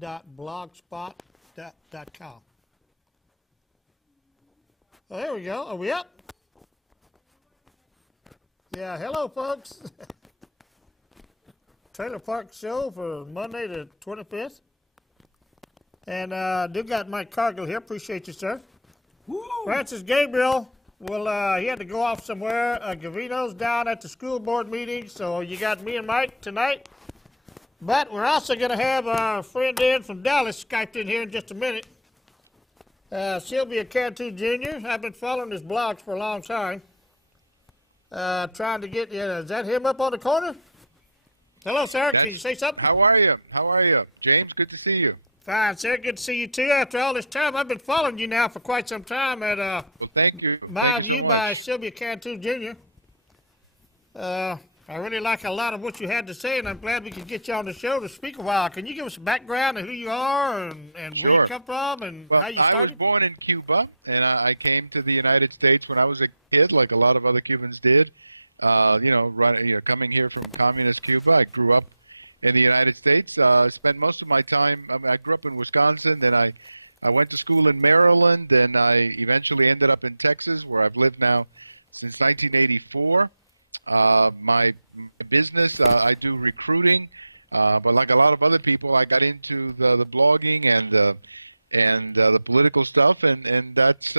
trailerparkshowfordmonday.blogspot.com. Oh, there we go. Are we up? Yeah, hello, folks. Trailer Park Show for Monday the 25th. And do got Mike Cargill here. Appreciate you, sir. Woo! Francis Gabriel, well, he had to go off somewhere. Gavino's down at the school board meeting, so you got me and Mike tonight. But we're also going to have our friend Dan from Dallas Skyped in here in just a minute. Silvio Canto Jr. I've been following his blogs for a long time. Trying to get, is that him up on the corner? Hello, sir. Can you say something? How are you? How are you? James, good to see you. Fine, sir. Good to see you, too. After all this time, I've been following you now for quite some time at well, thank you. My Thank you so View much. by Silvio Canto Jr. I really like a lot of what you had to say, and I'm glad we could get you on the show to speak a while. Can you give us a background of who you are and Sure. where you come from and Well, how you I started? was born in Cuba, and I came to the United States when I was a kid, like a lot of other Cubans did. Coming here from communist Cuba, I grew up in the United States. Spent most of my time. I grew up in Wisconsin. Then I went to school in Maryland. Then I eventually ended up in Texas, where I've lived now since 1984. My business, I do recruiting, but like a lot of other people, I got into the blogging and the political stuff, and that's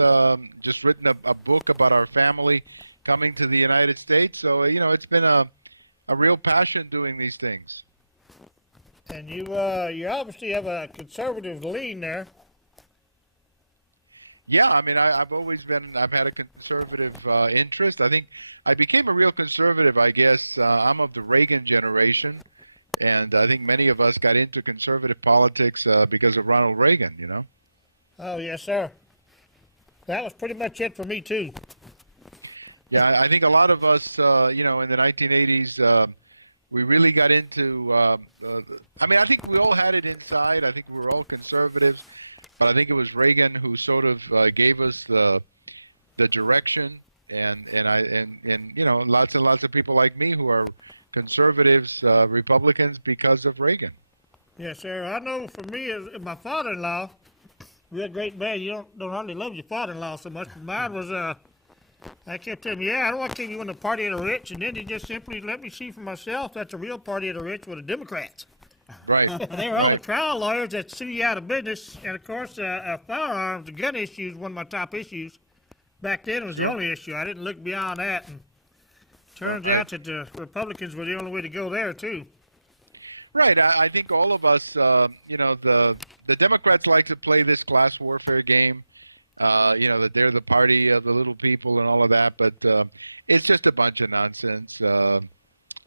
just written a book about our family coming to the United States. So it's been a real passion doing these things. And you obviously have a conservative lean there. Yeah, I mean, I've had a conservative interest. I think I became a real conservative, I guess. I'm of the Reagan generation, and I think many of us got into conservative politics because of Ronald Reagan, Oh, yes, sir. That was pretty much it for me, too. Yeah, I think a lot of us, in the 1980s, we really got into, I think we all had it inside. I think we were all conservatives. But I think it was Reagan who sort of gave us the direction, and lots and lots of people like me who are conservatives, Republicans, because of Reagan. Yes, sir. I know for me, as my father-in-law, real great man. You don't hardly love your father-in-law so much. But mine was, I kept telling him, I don't want to keep you in the party of the rich, and then he just simply let me see for myself that's the real party of the rich were the Democrats. Right. They were all the trial lawyers that sue you out of business. And, of course, firearms, the gun issue is one of my top issues. Back then, it was the only issue. I didn't look beyond that. And turns out that the Republicans were the only way to go there, too. Right. I think all of us, the Democrats like to play this class warfare game, that they're the party of the little people and all of that. But it's just a bunch of nonsense.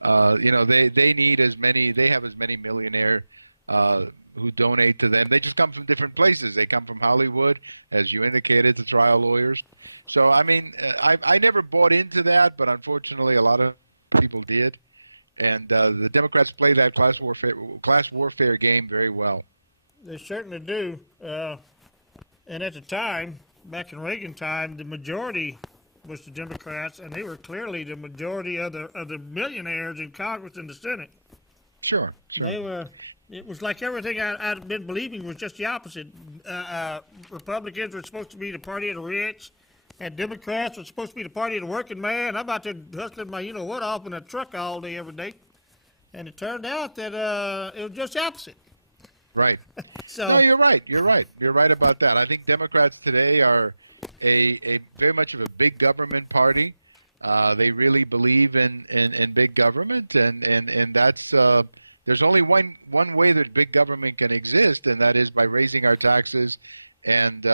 They have as many millionaire who donate to them. They just come from different places. They come from Hollywood, as you indicated, the trial lawyers. So, I never bought into that, but unfortunately a lot of people did. And the Democrats play that class warfare game very well. They certainly do. And at the time, back in Reagan time, the majority was the Democrats, and they were clearly the majority of the millionaires in Congress and the Senate. Sure. It was like everything I'd been believing was just the opposite. Republicans were supposed to be the party of the rich, and Democrats were supposed to be the party of the working man. I'm out there hustling my you-know-what off in a truck all day, every day. And it turned out that it was just the opposite. Right. So, no, you're right. You're right about that. I think Democrats today are a very much of a big government party. They really believe in big government, and that's there's only one way that big government can exist, and that is by raising our taxes, and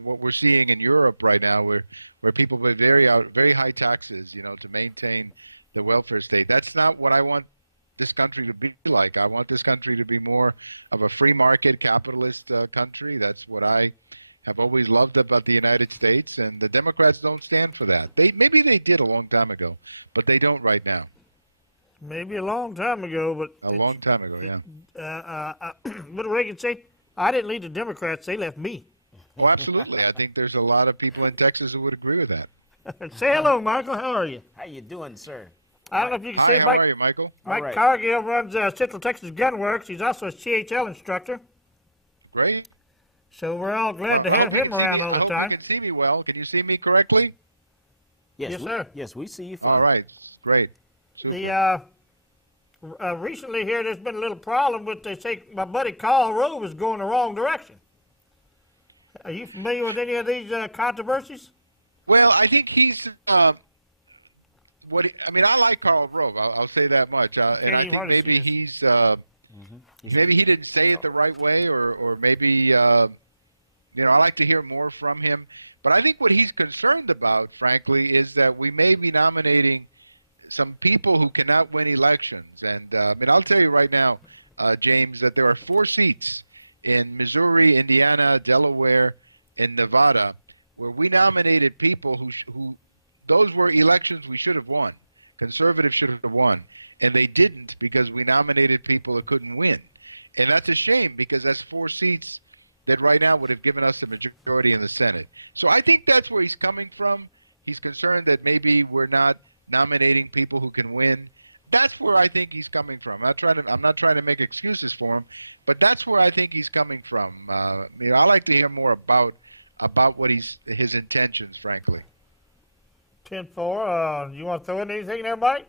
what we're seeing in Europe right now, where people pay very high taxes, to maintain the welfare state. That's not what I want this country to be like. I want this country to be more of a free market capitalist country. That's what I have always loved about the United States, and the Democrats don't stand for that. Maybe they did a long time ago, but they don't right now. Maybe a long time ago, but a long time ago, yeah. What did Reagan say? I didn't lead the Democrats; they left me. Oh, absolutely. I think there's a lot of people in Texas who would agree with that. Say hello, Michael. How are you? How you doing, sir? I don't know if you can Hi, see how are you, Michael? Mike Cargill runs Central Texas Gunworks. He's also a CHL instructor. Great. So we're all glad Well, to I have hope you him can see around me. all I the hope time. you can see me well. Can you see me correctly? Yes, sir. Yes, we see you fine. All right, great, super. Recently here, there's been a little problem with, they say my buddy Carl Rove is going the wrong direction. Are you familiar with any of these controversies? Well, I think he's I mean, I like Karl Rove. I'll say that much. And I think maybe he's maybe he didn't say it the right way, or maybe I like to hear more from him. But I think what he's concerned about, frankly, is that we may be nominating some people who cannot win elections. And I mean, I'll tell you right now, James, that there are 4 seats in Missouri, Indiana, Delaware, and Nevada where we nominated people who those were elections we should have won. Conservatives should have won. And they didn't because we nominated people that couldn't win. And that's a shame because that's 4 seats that right now would have given us the majority in the Senate. So I think that's where he's coming from. He's concerned that maybe we're not nominating people who can win. That's where I think he's coming from. I'm not trying to make excuses for him, but that's where I think he's coming from. I like to hear more about what his intentions, frankly. 10-4. You want to throw in anything there, Mike?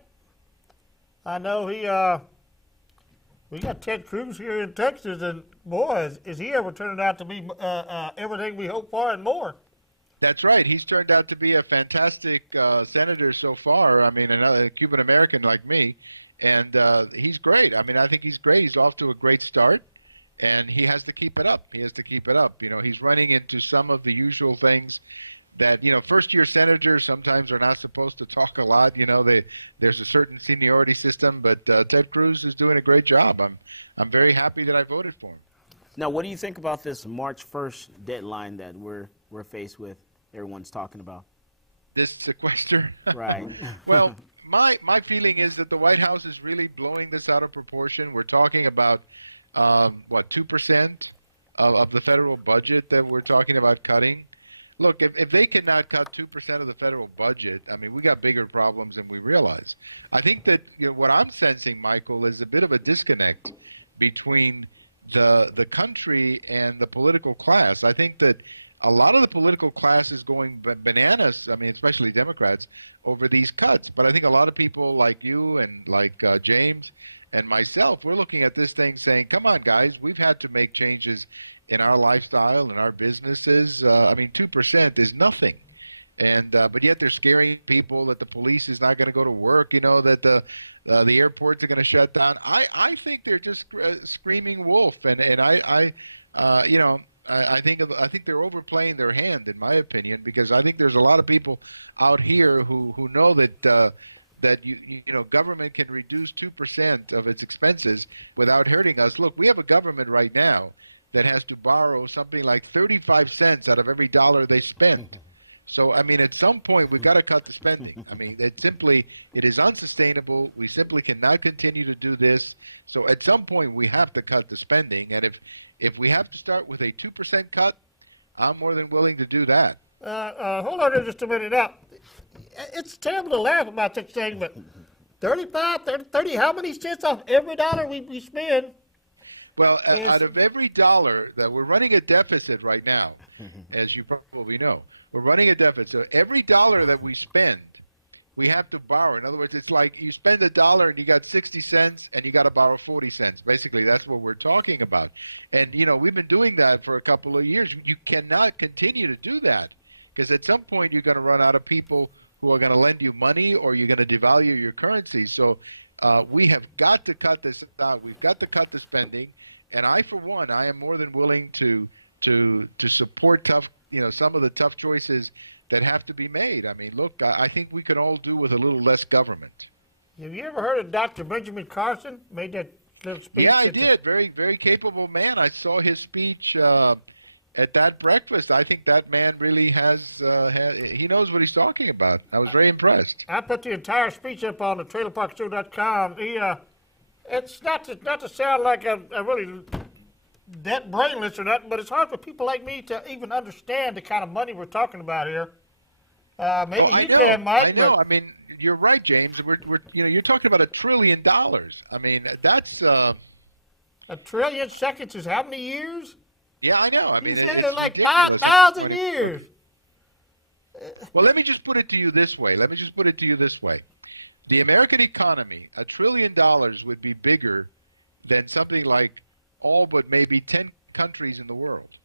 I know we got Ted Cruz here in Texas, and boy, is he ever turning out to be everything we hope for and more. That's right. He's turned out to be a fantastic senator so far. I mean, another Cuban American like me, and he's great. I mean, I think he's great. He's off to a great start, and he has to keep it up. He has to keep it up. He's running into some of the usual things that first-year senators sometimes are not supposed to talk a lot. There's a certain seniority system, but Ted Cruz is doing a great job. I'm very happy that I voted for him. Now, what do you think about this March 1st deadline that we're faced with? Everyone's talking about this sequester. Right. Well, my feeling is that the White House is really blowing this out of proportion. We're talking about 2% of the federal budget that we're talking about cutting. Look, if they cannot cut 2% of the federal budget, I mean, we got bigger problems than we realize. I think that what I'm sensing, Michael, is a bit of a disconnect between the country and the political class. I think that a lot of the political class is going bananas, I mean, especially Democrats, over these cuts. But I think a lot of people like you and like James and myself, we're looking at this thing saying, come on, guys, we've had to make changes in our lifestyle and our businesses. I mean, 2% is nothing. And but yet they're scaring people that the police is not going to go to work, that the airports are going to shut down. I think they're just screaming wolf, and I think they're overplaying their hand, in my opinion, because I think there's a lot of people out here who know that government can reduce 2% of its expenses without hurting us. Look, we have a government right now that has to borrow something like 35 cents out of every dollar they spend. So, I mean, at some point, we've got to cut the spending. I mean, it is unsustainable. We simply cannot continue to do this. So at some point, we have to cut the spending. And if we have to start with a 2% cut, I'm more than willing to do that. Hold on there just a minute. Now, it's terrible to laugh about such thing, but 35, 30, how many cents off every dollar we spend? Well, out of every dollar that we're running a deficit right now, as you probably know, we're running a deficit. So every dollar that we spend, we have to borrow. In other words, it's like you spend $1 and you got 60 cents and you got to borrow 40 cents. Basically, that's what we're talking about. And, we've been doing that for a couple of years. You cannot continue to do that because at some point you're going to run out of people who are going to lend you money or you're going to devalue your currency. So we have got to cut this out. We've got to cut the spending. And I, for one, I am more than willing to support some of the tough choices that have to be made. I mean, look, I think we can all do with a little less government. Have you ever heard of Dr. Benjamin Carson? Made that little speech? Yeah, I did. Very, very capable man. I saw his speech at that breakfast. I think that man really he knows what he's talking about. I was very impressed. I put the entire speech up on the trailerparkshow.com. It's not to sound like I'm really that brainless or nothing, but it's hard for people like me to even understand the kind of money we're talking about here. Maybe Oh, I you know. can, Mike. I know. but I mean, you're right, James. You're talking about $1 trillion. I mean, that's, a trillion seconds is how many years? yeah, I know. I You mean, said it's like ridiculous. 5,000 years. Well, let me just put it to you this way. The American economy, $1 trillion would be bigger than something like all but maybe 10 countries in the world.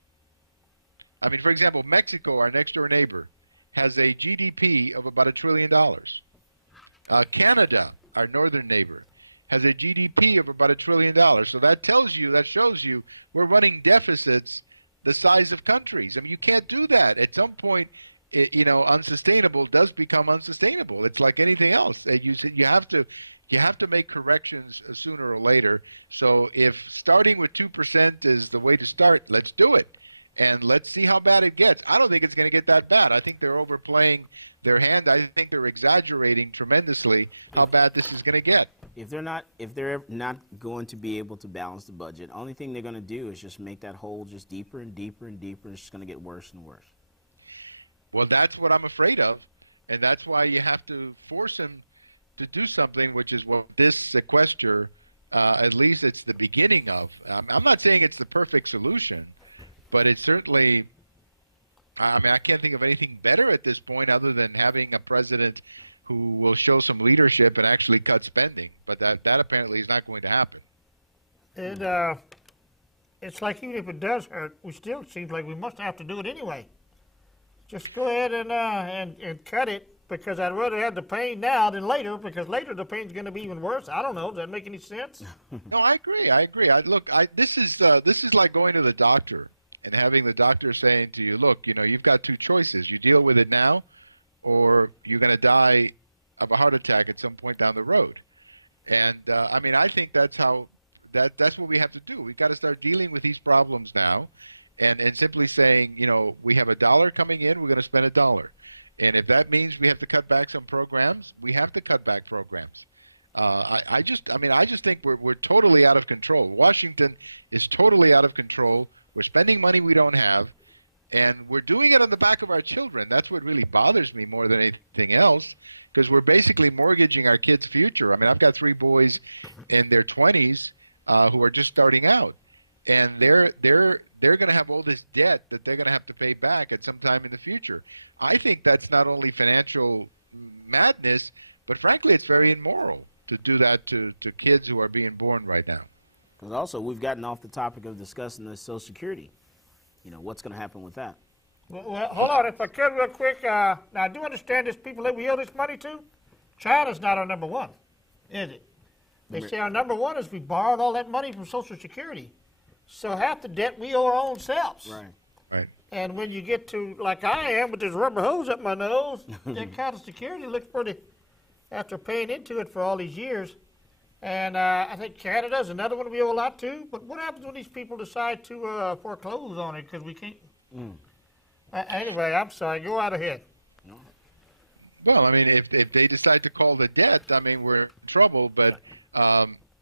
I mean, for example, Mexico, our next door neighbor, has a GDP of about $1 trillion. Canada, our northern neighbor, has a GDP of about $1 trillion. So that shows you we're running deficits the size of countries. I mean, you can't do that. At some point, unsustainable does become unsustainable. It's like anything else. You have to make corrections sooner or later. So if starting with 2% is the way to start, let's do it. And let's see how bad it gets. I don't think it's going to get that bad. I think they're overplaying their hand. I think they're exaggerating tremendously how bad this is going to get. If they're not going to be able to balance the budget, only thing they're going to do is just make that hole just deeper and deeper and deeper. It's just going to get worse and worse. Well, that's what I'm afraid of, and that's why you have to force him to do something, which is what this sequester, at least it's the beginning of. I'm not saying it's the perfect solution, but it's certainly, I mean, I can't think of anything better at this point other than having a president who will show some leadership and actually cut spending. But that apparently is not going to happen. It's like even if it does hurt, we still seems like we must have to do it anyway. Just go ahead and cut it, because I'd rather have the pain now than later, because later the pain's going to be even worse. I don't know. Does that make any sense? No, I agree. This is like going to the doctor and having the doctor saying to you, look, you've got two choices. You deal with it now, or you're going to die of a heart attack at some point down the road. And I mean, I think that's what we have to do. We've got to start dealing with these problems now. And simply saying, we have $1 coming in, we're going to spend $1. And if that means we have to cut back some programs, we have to cut back programs. I just think we're totally out of control. Washington is totally out of control. We're spending money we don't have, and we're doing it on the back of our children. That's what really bothers me more than anything else, because we're basically mortgaging our kids' future. I mean, I've got 3 boys in their 20s who are just starting out. And they're going to have all this debt that they're going to have to pay back at some time in the future. I think that's not only financial madness, but frankly, it's very immoral to do that to kids who are being born right now. Because also, we've gotten off the topic of discussing the Social Security. What's going to happen with that? Well, hold on, if I could real quick. Now, I do understand there's people that we owe this money to. China's not our number one, is it? They say our number one is we borrowed all that money from Social Security. So half the debt we owe our own selves. Right. And when you get to, like I am, with this rubber hose up my nose, that kind of security looks pretty, after paying into it for all these years. And I think Canada's another one we owe a lot to. But what happens when these people decide to foreclose on it because we can't? Anyway, I'm sorry. Go out ahead. Well, I mean, if they decide to call the debt, I mean, we're in trouble. But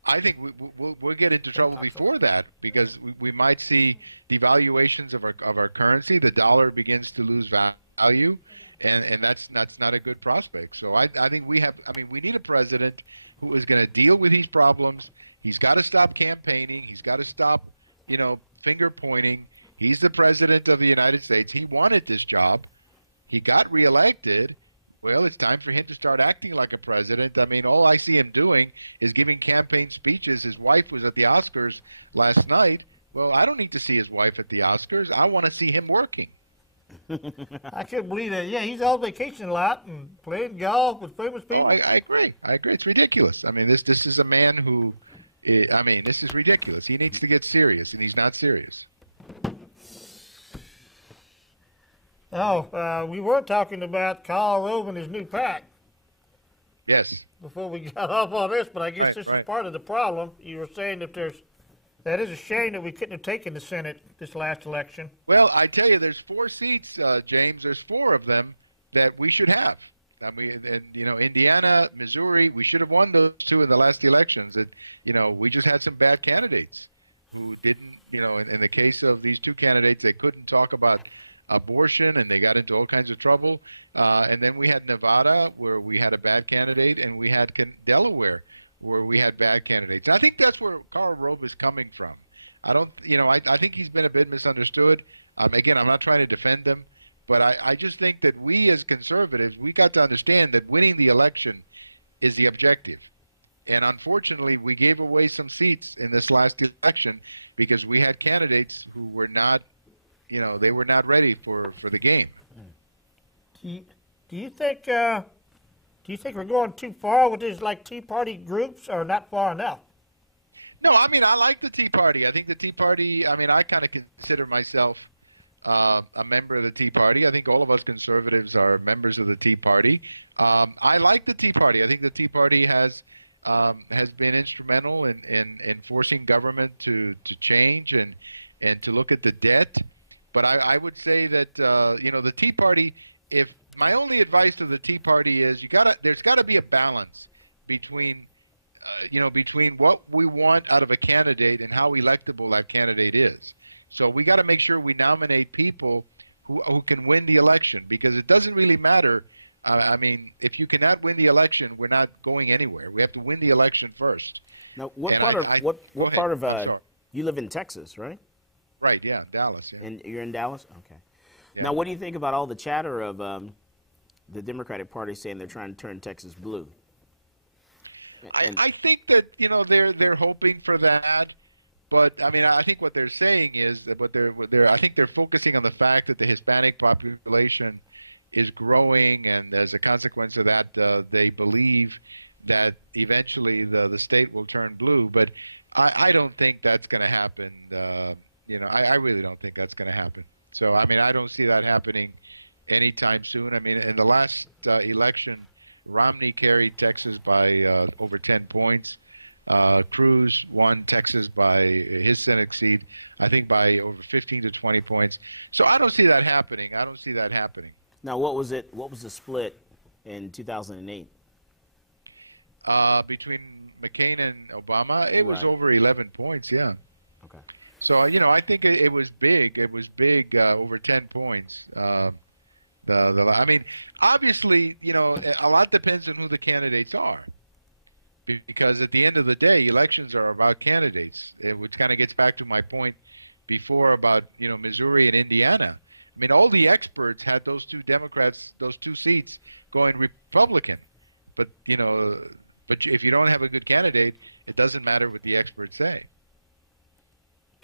I think we'll get into trouble before that, because we might see devaluations of our currency. The dollar begins to lose value, and that's not a good prospect. So I think we need a president who is going to deal with these problems. He's got to stop campaigning. He's got to stop, finger pointing. He's the president of the United States. He wanted this job. He got reelected. Well, it's time for him to start acting like a president. I mean, all I see him doing is giving campaign speeches. His wife was at the Oscars last night. Well, I don't need to see his wife at the Oscars. I want to see him working. I couldn't believe that. Yeah, he's on vacation a lot and playing golf with famous people. Oh, I agree. It's ridiculous. I mean, this is a man who, this is ridiculous. He needs to get serious, and he's not serious. Oh, we were talking about Karl Rove and his new PAC. Yes. Before we got off on this, but I guess this is part of the problem. You were saying that is a shame that we couldn't have taken the Senate this last election. Well, I tell you, there's 4 seats, James. There's 4 of them that we should have. Indiana, Missouri, we should have won those 2 in the last elections. We just had some bad candidates who didn't, in the case of these 2 candidates, they couldn't talk about abortion, and they got into all kinds of trouble. And then we had Nevada, where we had a bad candidate, and we had Delaware, where we had bad candidates. And I think that's where Karl Rove is coming from. I don't, I think he's been a bit misunderstood. Again, I'm not trying to defend him, but I just think that we as conservatives, we got to understand that winning the election is the objective. And unfortunately, we gave away some seats in this last election because we had candidates who were not, they were not ready for the game. Do you think we're going too far with these like Tea Party groups, or not far enough? No, I mean, I like the Tea Party. I think the Tea Party, I mean, I kind of consider myself a member of the Tea Party. I think all of us conservatives are members of the Tea Party. I like the Tea Party. I think the Tea Party has been instrumental in forcing government to change and to look at the debt. But I would say that, the Tea Party, if my only advice to the Tea Party is there's got to be a balance between between what we want out of a candidate and how electable that candidate is. So we got to make sure we nominate people who can win the election, because it doesn't really matter. I mean, if you cannot win the election, we're not going anywhere. We have to win the election first. Now, what part of I'm sorry. You live in Texas, right? Right, yeah, Dallas, yeah. And you're in Dallas? Okay. Yeah. Now, what do you think about all the chatter of the Democratic Party saying they're trying to turn Texas blue? I think that they're hoping for that, but I mean I think what they're saying is that I think they're focusing on the fact that the Hispanic population is growing, and as a consequence of that, they believe that eventually the state will turn blue. But I don't think that's going to happen. I really don't think that's going to happen. So I mean I don't see that happening anytime soon. I mean in the last election, Romney carried Texas by over 10 points. Cruz won Texas by his Senate seat, I think, by over 15 to 20 points. So I don't see that happening. Now, what was it? What was the split in 2008? Between McCain and Obama, it was over 11 points. Yeah. Okay. So I think it was big. It was big, over 10 points. I mean, obviously, a lot depends on who the candidates are, because at the end of the day, elections are about candidates, which kind of gets back to my point before about Missouri and Indiana. I mean, all the experts had those two Democrats, those two seats going Republican, but if you don't have a good candidate, it doesn't matter what the experts say.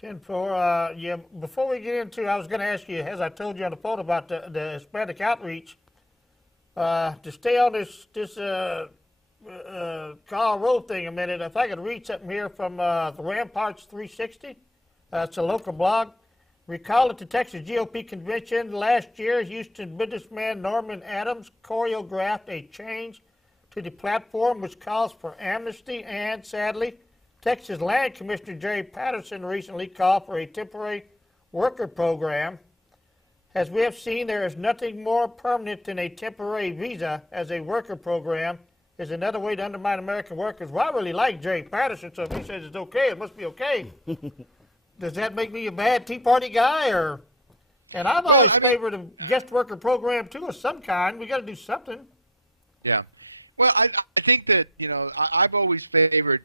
10-4. Yeah. Before we get into, I was going to ask you, as I told you on the phone, about the Hispanic outreach. To stay on this Karl Rove thing a minute, if I could read something here from the Ramparts 360. It's a local blog. Recall at the Texas GOP convention last year, Houston businessman Norman Adams choreographed a change to the platform which calls for amnesty, and sadly, Texas Land Commissioner Jerry Patterson recently called for a temporary worker program. As we have seen, there is nothing more permanent than a temporary visa, as a worker program is another way to undermine American workers. Well, I really like Jerry Patterson, so if he says it's okay, it must be okay. Does that make me a bad Tea Party guy? And I've always favored a guest worker program, too, of some kind. We got to do something. Yeah. Well, I think that, I've always favored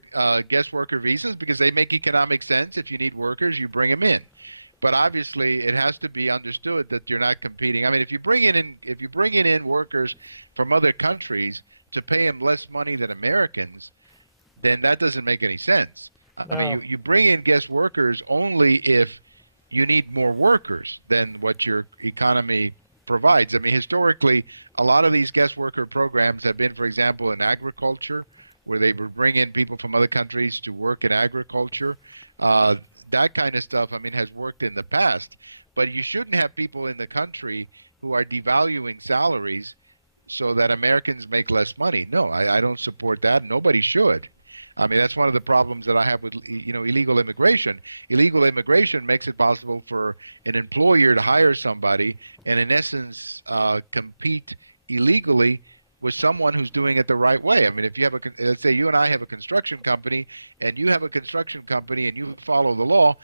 guest worker visas because they make economic sense. If you need workers, you bring them in. But obviously, it has to be understood that you're not competing. I mean, if you bring in workers from other countries to pay them less money than Americans, then that doesn't make any sense. No. I mean, you bring in guest workers only if you need more workers than what your economy provides. I mean, historically, a lot of these guest worker programs have been, for example, in agriculture, where they would bring in people from other countries to work in agriculture. That kind of stuff, I mean, has worked in the past. But you shouldn't have people in the country who are devaluing salaries so that Americans make less money. No, I don't support that. Nobody should. I mean, that's one of the problems that I have with, illegal immigration. Illegal immigration makes it possible for an employer to hire somebody and, in essence, compete illegally with someone who's doing it the right way. I mean, if you have let's say you and I have a construction company, and you have a construction company and you follow the law,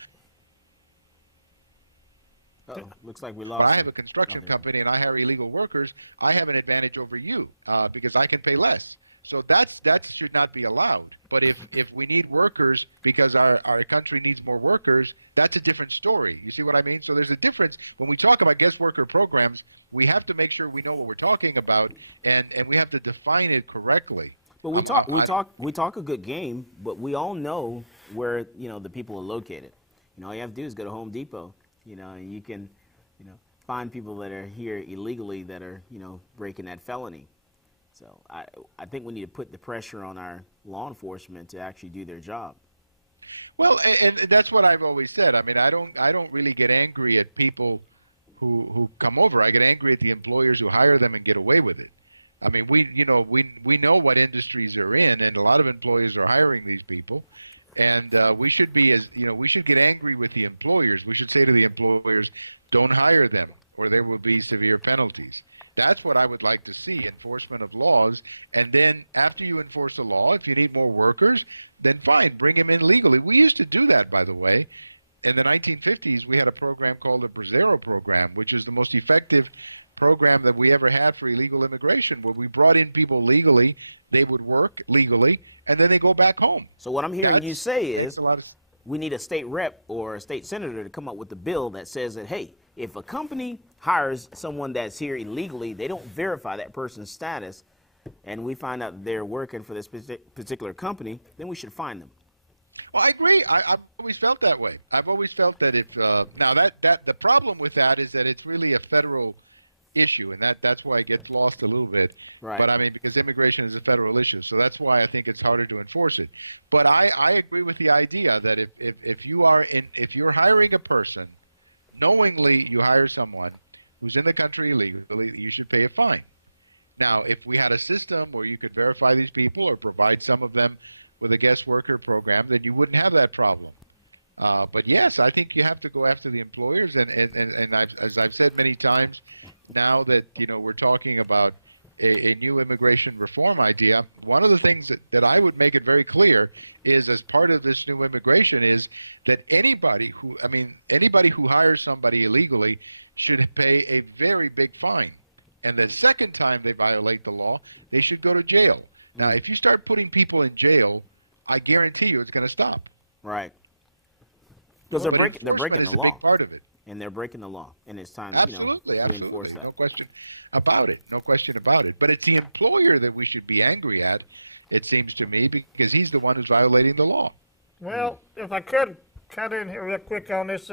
Uh-oh. Looks like we lost. But I have a construction company and I hire illegal workers, I have an advantage over you because I can pay less. So that should not be allowed. But if we need workers because our country needs more workers, that's a different story. You see what I mean? So there's a difference. When we talk about guest worker programs, we have to make sure we know what we're talking about, and we have to define it correctly. But we talk a good game, but we all know where the people are located. All you have to do is go to Home Depot, and you can find people that are here illegally that are breaking that felony. So I think we need to put the pressure on our law enforcement to actually do their job. Well, and that's what I've always said. I mean, I don't really get angry at people who come over. I get angry at the employers who hire them and get away with it. I mean, we know what industries they're in, and a lot of employers are hiring these people, and we should be we should get angry with the employers. We should say to the employers, don't hire them, or there will be severe penalties. That's what I would like to see, enforcement of laws. And then after you enforce a law, if you need more workers, then fine, bring them in legally. We used to do that, by the way. In the 1950s, we had a program called the Bracero program, which is the most effective program that we ever had for illegal immigration, where we brought in people legally, they would work legally, and then they go back home. So what I'm hearing you say is – we need a state rep or a state senator to come up with a bill that says that, hey, if a company hires someone that's here illegally, they don't verify that person's status, and we find out they're working for this particular company, then we should fine them. Well, I agree. I've always felt that way. I've always felt that if now that the problem with that is that it's really a federal issue, and that's why it gets lost a little bit. Right. But I mean, because immigration is a federal issue, so that's why I think it's harder to enforce it. But I agree with the idea that if you're hiring a person, knowingly you hire someone who's in the country illegally, you should pay a fine. Now, if we had a system where you could verify these people or provide some of them with a guest worker program, then you wouldn't have that problem. But yes, I think you have to go after the employers, and as I've said many times, now that we're talking about a new immigration reform idea, one of the things that I would make it very clear is, as part of this new immigration, is that anybody who hires somebody illegally should pay a very big fine. And the second time they violate the law, they should go to jail. Now, if you start putting people in jail, I guarantee you it's going to stop. Right. But enforcement is a big part of it. And they're breaking the law, and it's time. Absolutely, absolutely, no question about it. No question about it. But it's the employer that we should be angry at, it seems to me, because he's the one who's violating the law. Well, if I could cut in here real quick on this,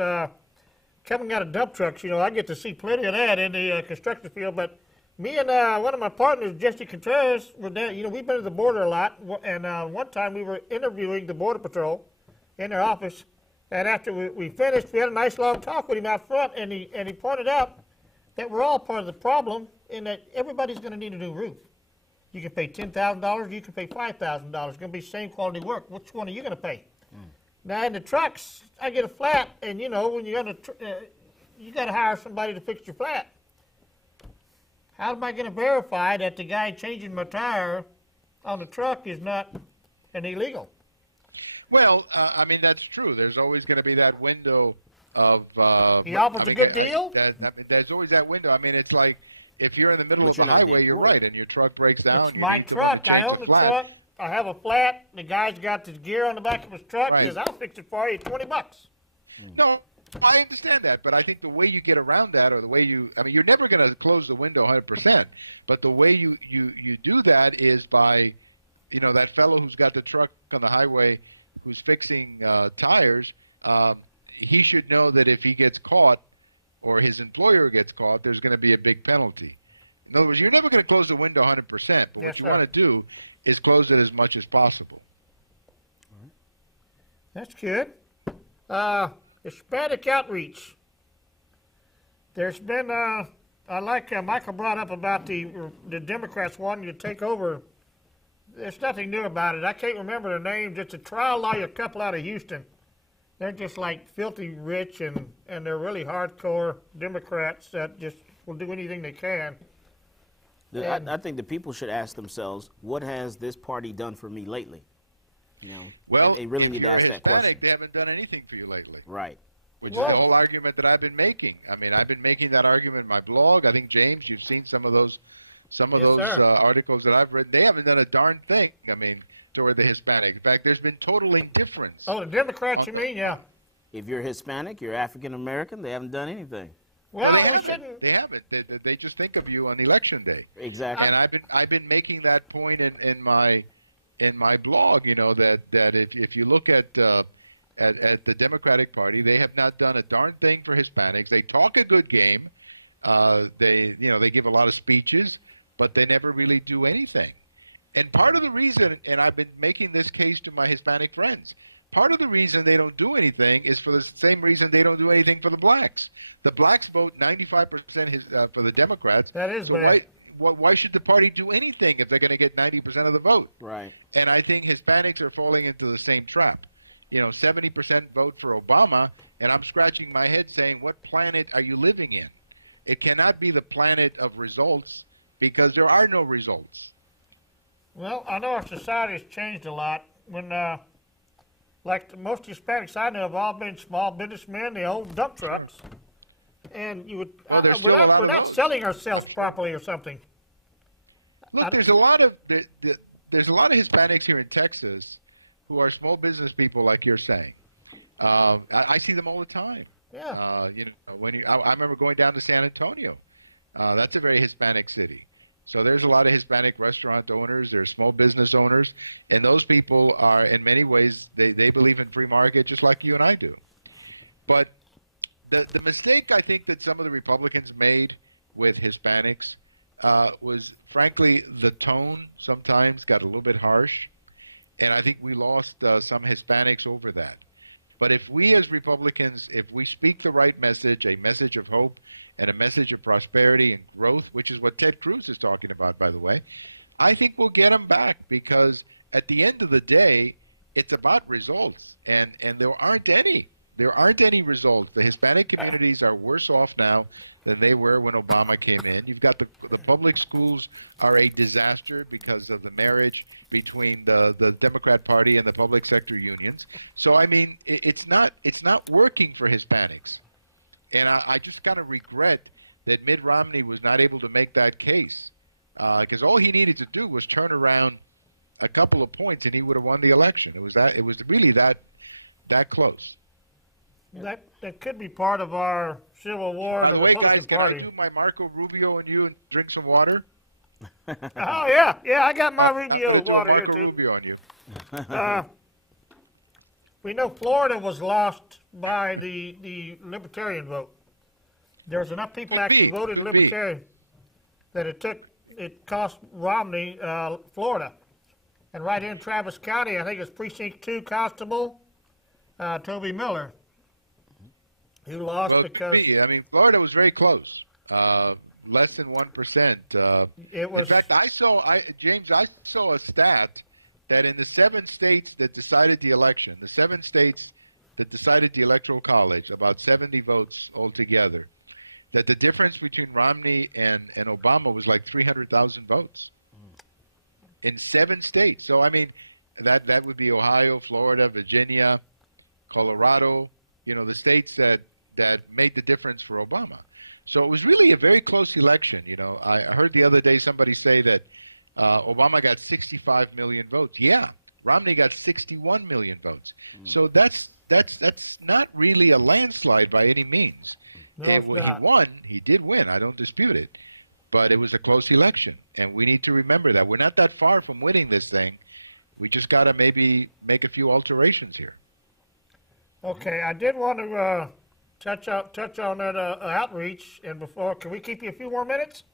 coming out of dump trucks, I get to see plenty of that in the construction field. But me and one of my partners, Jesse Contreras, were there. We've been to the border a lot, and one time we were interviewing the Border Patrol in their office. And after we finished, we had a nice long talk with him out front, and he pointed out that we're all part of the problem, and that everybody's going to need a new roof. You can pay $10,000, you can pay $5,000. It's going to be the same quality work. Which one are you going to pay? Now in the trucks, I get a flat, and when you're going to, you got to hire somebody to fix your flat. How am I going to verify that the guy changing my tire on the truck is not an illegal? Well, I mean, that's true. There's always going to be that window of. He offers a good deal? There's always that window. I mean, it's like if you're in the middle of the highway, you're right, and your truck breaks down, you need someone to change the flat. Truck. I have a flat. The guy's got the gear on the back of his truck. Right. He says, I'll fix it for you, $20. No, I understand that, but I think the way you get around that, or the way you're never going to close the window 100%, but the way you do that is by, that fellow who's got the truck on the highway who's fixing tires, he should know that if he gets caught or his employer gets caught, there's going to be a big penalty. In other words, you're never going to close the window 100%, but what you want to do is close it as much as possible. That's good. Hispanic outreach. There's been, I like Michael brought up about the Democrats wanting to take over. There's nothing new about it. I can't remember the names. It's a trial lawyer couple out of Houston. They're just like filthy rich, and they're really hardcore Democrats that just will do anything they can. I think the people should ask themselves, what has this party done for me lately? Well, if you're a Hispanic, they haven't done anything for you lately. Right. which is the whole argument that I've been making. I mean, I've been making that argument in my blog. I think, James, you've seen some of those articles that I've written. They haven't done a darn thing, I mean, toward the Hispanic. In fact, there's been total indifference. Oh, the Democrats, you mean? Yeah. If you're Hispanic, you're African American, they haven't done anything. Well, no, they haven't. They haven't. They just think of you on election day. Exactly. And I've been making that point in my blog. You know that if you look at the Democratic Party, they have not done a darn thing for Hispanics. They talk a good game. They give a lot of speeches, but they never really do anything. And part of the reason, and I've been making this case to my Hispanic friends, part of the reason they don't do anything is for the same reason they don't do anything for the blacks. The blacks vote 95% for the Democrats. That is so bad. why should the party do anything if they're going to get 90% of the vote? Right. And I think Hispanics are falling into the same trap. 70% vote for Obama, and I'm scratching my head saying, what planet are you living in? It cannot be the planet of results because there are no results. Well, I know our society has changed a lot. When, most Hispanics I know have all been small businessmen, they own dump trucks. Sure. And you would. Well, there's still a lot of those. We're not selling ourselves properly or something. Look, there's a lot of Hispanics here in Texas who are small business people, like you're saying. I see them all the time. Yeah. I remember going down to San Antonio. That's a very Hispanic city. So there's a lot of Hispanic restaurant owners. There's small business owners, and those people are, in many ways, they believe in free market just like you and I do. But the mistake I think that some of the Republicans made with Hispanics was, frankly, the tone sometimes got a little bit harsh, and I think we lost some Hispanics over that. But if we as Republicans, if we speak the right message, a message of hope and a message of prosperity and growth, which is what Ted Cruz is talking about, by the way, I think we'll get them back, because at the end of the day, it's about results, and there aren't any. There aren't any results. The Hispanic communities are worse off now than they were when Obama came in. You've got the public schools are a disaster because of the marriage between the Democrat Party and the public sector unions. So I mean, it's not working for Hispanics, and I just kind of regret that Mitt Romney was not able to make that case, because all he needed to do was turn around a couple of points and he would have won the election. It was really that close. That could be part of our Civil War. By the way, guys, can I do my Marco Rubio and you and drink some water? Oh, yeah. Yeah, I got my Rubio. I'm going to do a Marco Rubio on you. We know Florida was lost by the Libertarian vote. There was enough people actually voted Libertarian that it cost Romney Florida. And right here in Travis County, I think it's Precinct 2 Constable Toby Miller. Who lost because... It could be. I mean, Florida was very close, less than 1%. In fact, James, I saw a stat that in the 7 states that decided the election, the 7 states that decided the Electoral College, about 70 votes altogether, that the difference between Romney and Obama was like 300,000 votes in 7 states. So, I mean, that would be Ohio, Florida, Virginia, Colorado, the states that made the difference for Obama. So it was really a very close election. I heard the other day somebody say that Obama got 65 million votes. Yeah, Romney got 61 million votes. So that's not really a landslide by any means. He won. He did win. I don't dispute it. But it was a close election, and we need to remember that. We're not that far from winning this thing. We just got to maybe make a few alterations here. Okay, I did want to touch on that outreach, and can we keep you a few more minutes?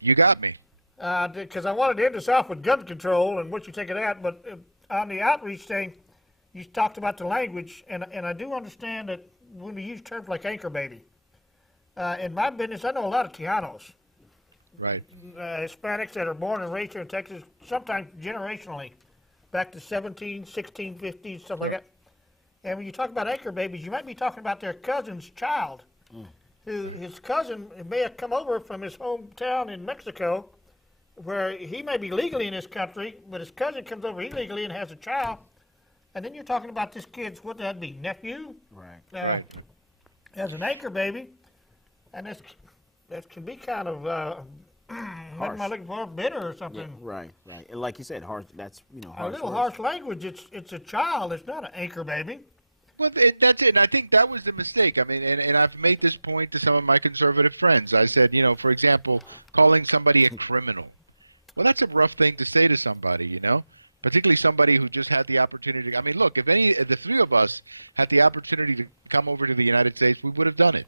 You got me. Because I wanted to end this off with gun control and what you think of that, but on the outreach thing, you talked about the language, and I do understand that when we use terms like anchor baby, in my business, I know a lot of Tejanos. Right. Hispanics that are born and raised here in Texas, sometimes generationally, back to 1650s, stuff like that. And when you talk about anchor babies, you might be talking about their cousin's child, his cousin may have come over from his hometown in Mexico, where he may be legally in this country, but his cousin comes over illegally and has a child. And then you're talking about this kid's, what would that be, nephew? Right. Right. as an anchor baby, and that can be kind of what am I looking for? Bitter or something. Yeah, right. And like you said, harsh. That's harsh. A little harsh language. It's a child. It's not an anchor baby. Well, that's it. And I think that was the mistake. I mean, and I've made this point to some of my conservative friends. I said, for example, calling somebody a criminal. Well, that's a rough thing to say to somebody, particularly somebody who just had the opportunity. I mean, look, if the three of us had the opportunity to come over to the United States, we would have done it.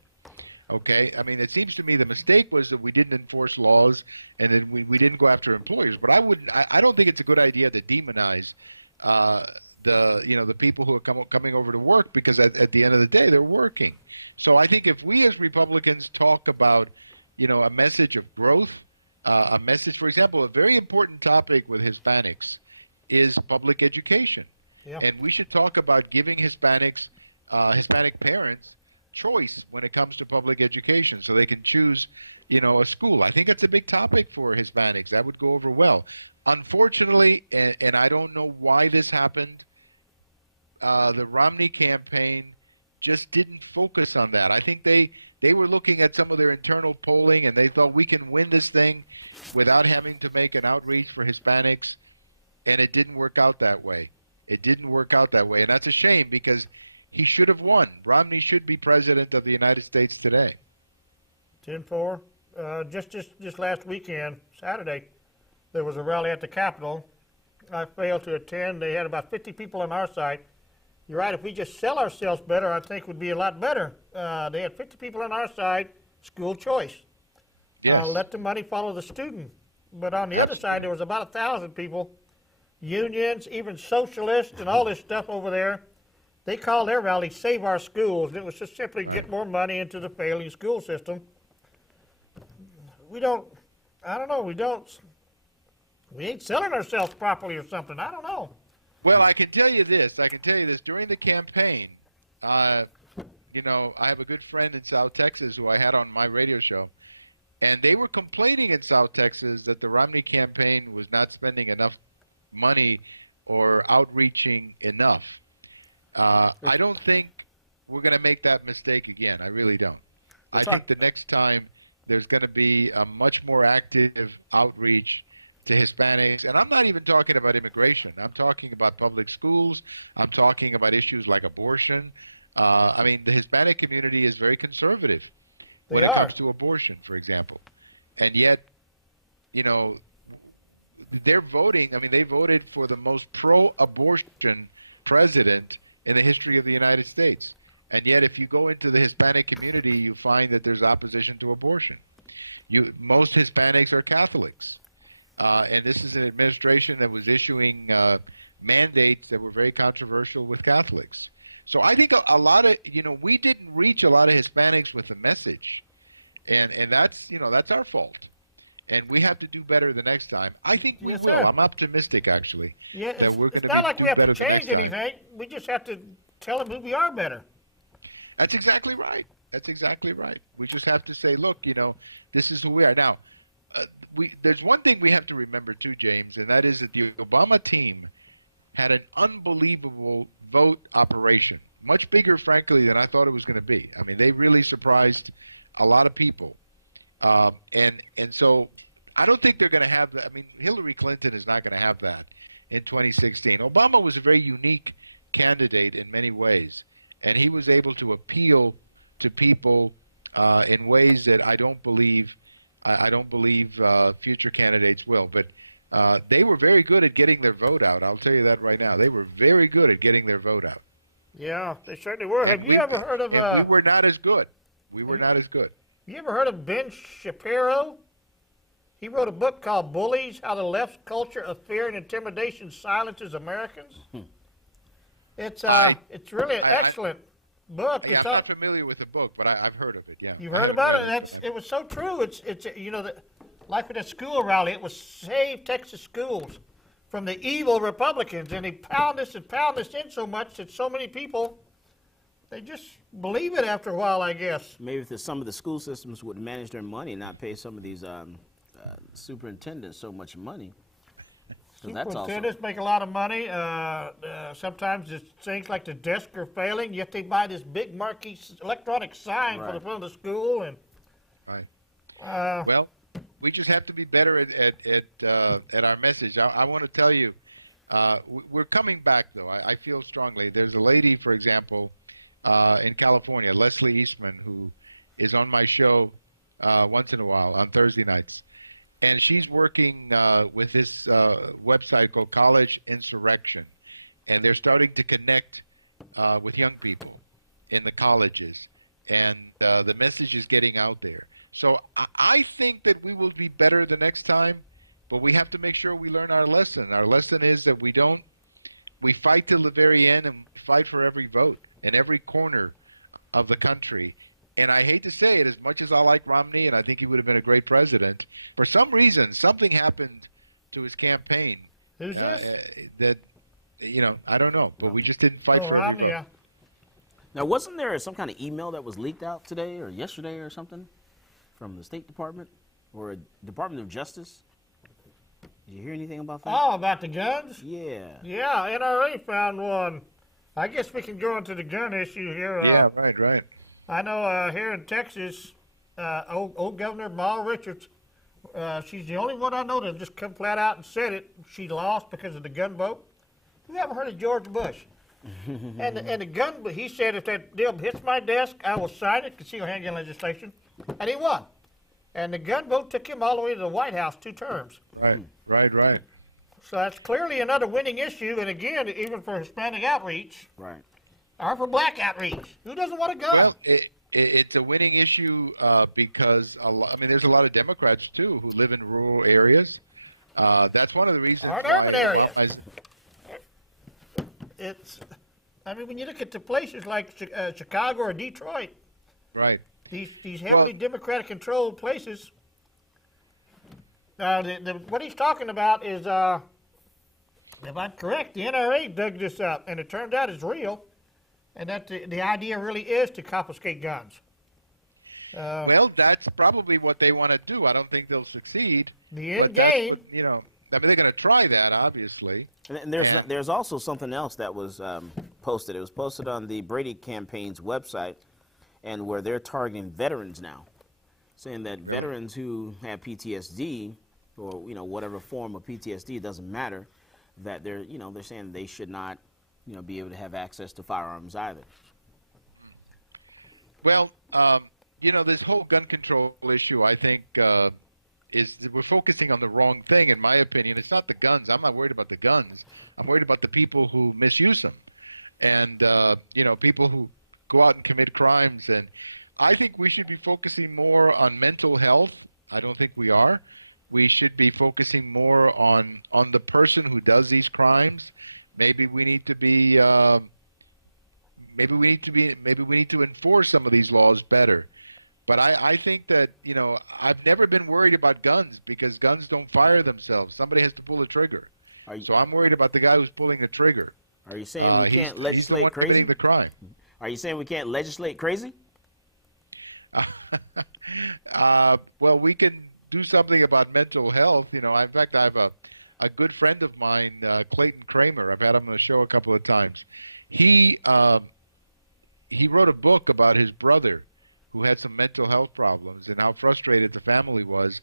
Okay? I mean, it seems to me the mistake was that we didn't enforce laws and then we didn't go after employers. But I don't think it's a good idea to demonize the people who are coming over to work, because at the end of the day, they're working. So I think if we as Republicans talk about, a message of growth, a message, for example, a very important topic with Hispanics is public education. Yeah. And we should talk about giving Hispanic parents choice when it comes to public education, so they can choose, a school. I think that's a big topic for Hispanics. That would go over well. Unfortunately, and I don't know why this happened, the Romney campaign just didn't focus on that. I think they were looking at some of their internal polling, and they thought we can win this thing without having to make an outreach for Hispanics, and it didn't work out that way. It didn't work out that way, and that's a shame, because he should have won. Romney should be president of the United States today. 10-4. Just last weekend, Saturday, there was a rally at the Capitol. I failed to attend. They had about 50 people on our side. You're right. If we just sell ourselves better, I think would be a lot better. They had 50 people on our side, school choice. Yes. Let the money follow the student. But on the other side, there was about 1,000 people, unions, even socialists, and all this stuff over there. They called their rally "Save Our Schools." And it was just simply get more money into the failing school system. We ain't selling ourselves properly or something. I don't know. Well, I can tell you this. During the campaign, I have a good friend in South Texas who I had on my radio show, and they were complaining in South Texas that the Romney campaign was not spending enough money or outreaching enough. I don't think we're going to make that mistake again. I really don't. I think the next time there's going to be a much more active outreach to Hispanics. And I'm not even talking about immigration. I'm talking about public schools. I'm talking about issues like abortion. The Hispanic community is very conservative when it comes to abortion, for example. And yet, they're voting. They voted for the most pro-abortion president in the history of the United States. And yet, if you go into the Hispanic community, you find that there's opposition to abortion. Most Hispanics are Catholics. And this is an administration that was issuing mandates that were very controversial with Catholics. So I think a lot of, we didn't reach a lot of Hispanics with the message. And that's our fault. And we have to do better the next time. I think we will. Sir. I'm optimistic, actually, that we're going to do better the next time. We just have to tell them who we are better. That's exactly right. We just have to say, look, this is who we are. Now, there's one thing we have to remember, too, James, and that is that the Obama team had an unbelievable vote operation, much bigger, frankly, than I thought it was going to be. They really surprised a lot of people. And so I don't think they're going to have that. Hillary Clinton is not going to have that in 2016. Obama was a very unique candidate in many ways, and he was able to appeal to people in ways that I don't believe future candidates will. But they were very good at getting their vote out. I'll tell you that right now. They were very good at getting their vote out. Yeah, they certainly were. And we were not as good. We were not as good. You ever heard of Ben Shapiro? He wrote a book called Bullies, How the Left's Culture of Fear and Intimidation Silences Americans. It's really an excellent book. Yeah, I'm not familiar with the book, but I've heard of it, yeah. You've heard about it? It was so true. It's like with that school rally, it was Save Texas Schools from the evil Republicans, and they pound this in so much that so many people, they just believe it after a while, I guess. Maybe if some of the school systems would manage their money and not pay some of these superintendents so much money. that's also Superintendents make a lot of money. Sometimes it things like the desks are failing, yet they buy this big marquee electronic sign for the Right. front of the school. And Right. Well, we just have to be better at our message. I want to tell you, we're coming back though. I feel strongly. There's a lady, for example, in California, Leslie Eastman, who is on my show once in a while on Thursday nights, and she's working with this website called College Insurrection, and they're starting to connect with young people in the colleges, and the message is getting out there. So I think that we will be better the next time, but we have to make sure we learn our lesson. Our lesson is that we fight till the very end, and we fight for every vote in every corner of the country. And I hate to say it, as much as I like Romney, and I think he would have been a great president, for some reason, something happened to his campaign that, I don't know, but we just didn't fight for every Romney, vote. yeah. Now, wasn't there some kind of email that was leaked out today or yesterday or something from the State Department or Department of Justice? Did you hear anything about that? Oh, about the guns? Yeah. Yeah, NRA found one. I guess we can go into the gun issue here. Yeah, right. I know here in Texas, old Governor Mal Richards, she's the only one I know that just come flat out and said it. She lost because of the gun vote. You ever heard of George Bush? and the gun, he said, if that deal hits my desk, I will sign it, concealed handgun legislation, and he won. And the gun vote took him all the way to the White House 2 terms. Right. So that's clearly another winning issue, and again, even for Hispanic outreach, Right. or for black outreach. Who doesn't want a gun? Well, it's a winning issue because there's a lot of Democrats too who live in rural areas. That's one of the reasons Or why urban areas. Obama's. When you look at the places like Chicago or Detroit, Right. these heavily Democratic-controlled places, what he's talking about is, if I'm correct, the NRA dug this up, and it turned out it's real, and that the idea really is to confiscate guns. Well, that's probably what they want to do. I don't think they'll succeed, The but end that's game- what they're going to try that, obviously. And there's also something else that was posted. It was posted on the Brady campaign's website, and where they're targeting veterans now, saying that Really? veterans who have PTSD or whatever form of PTSD, it doesn't matter, that they're saying they should not be able to have access to firearms either. Well, this whole gun control issue, I think, is we're focusing on the wrong thing, in my opinion. It's not the guns. I'm not worried about the guns. I'm worried about the people who misuse them, and people who go out and commit crimes. And I think we should be focusing more on mental health. I don't think we are. We should be focusing more on the person who does these crimes. Maybe we need to be. Maybe we need to enforce some of these laws better. But I think that, I've never been worried about guns because guns don't fire themselves. Somebody has to pull the trigger. So I'm worried about the guy who's pulling the trigger. Are you saying we can't legislate he's the one crazy? committing the crime. Are you saying we can't legislate crazy? Well, we can do something about mental health. In fact, I have a good friend of mine, Clayton Kramer. I've had him on the show a couple of times. He wrote a book about his brother who had some mental health problems and how frustrated the family was.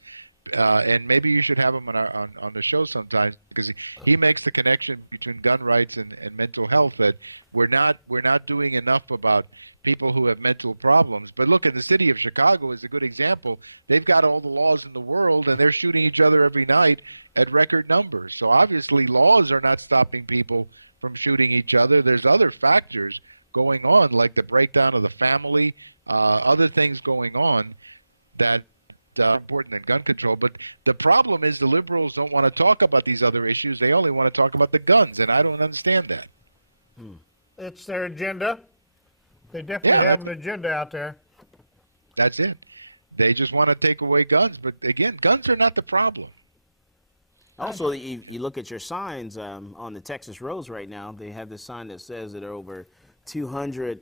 And maybe you should have him on the show sometimes because he makes the connection between gun rights and mental health, that we're not doing enough about people who have mental problems. But look, at the city of Chicago is a good example. They've got all the laws in the world, and they're shooting each other every night at record numbers. So obviously laws are not stopping people from shooting each other. There's other factors going on, like the breakdown of the family, other things going on that are important than gun control. But the problem is the liberals don't want to talk about these other issues. They only want to talk about the guns, and I don't understand that. It's their agenda. They definitely have an agenda out there. That's it. They just want to take away guns. But again, guns are not the problem. Also, you look at your signs on the Texas roads right now. They have this sign that says that over 200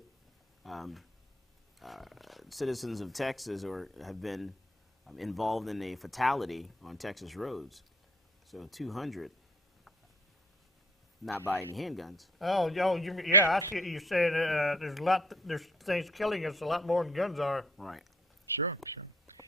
citizens of Texas have been involved in a fatality on Texas roads. So 200. not buy any handguns. Oh, yeah, I see what you're saying. There's things killing us a lot more than guns are. Right. Sure, sure.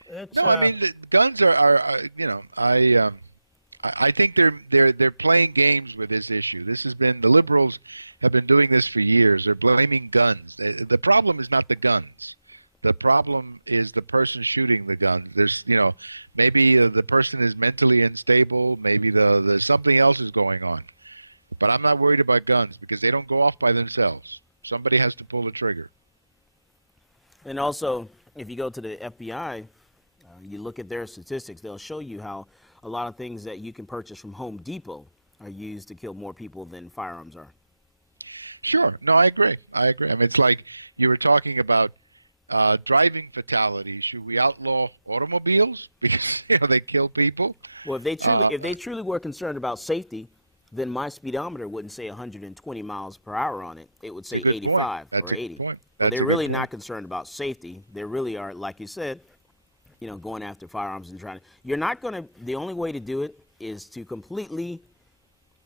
It's, No, I mean the guns are you know, I think they're playing games with this issue. This has been the liberals have been doing this for years. They're blaming guns. The problem is not the guns. The problem is the person shooting the gun. There's, you know, maybe the person is mentally unstable. Maybe the something else is going on. But I'm not worried about guns because they don't go off by themselves. Somebody has to pull the trigger. And also, if you go to the FBI, you look at their statistics, they'll show you how a lot of things that you can purchase from Home Depot are used to kill more people than firearms are. Sure. No, I agree. I mean, it's like you were talking about driving fatalities. Should we outlaw automobiles because they kill people? Well, if they truly were concerned about safety, then my speedometer wouldn't say 120 miles per hour on it. It would say 85 or 80. That's a good point. They're really not concerned about safety. They really are, like you said, going after firearms and trying to. You're not going to. The only way to do it is to completely,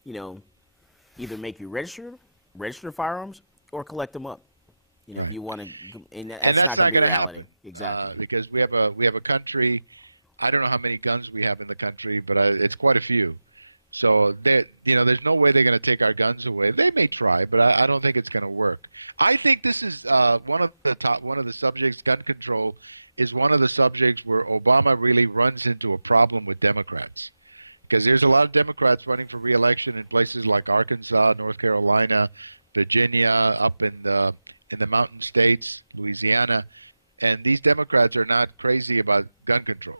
either make you register firearms or collect them up. Right. If you want to, and that's not going to happen. Exactly. Because we have a country. I don't know how many guns we have in the country, but it's quite a few. So there's no way they're going to take our guns away. They may try, but I don't think it's going to work. I think this is one of the subjects. Gun control is one of the subjects where Obama really runs into a problem with Democrats, because there's a lot of Democrats running for re-election in places like Arkansas, North Carolina, Virginia, up in the mountain states, Louisiana, and these Democrats are not crazy about gun control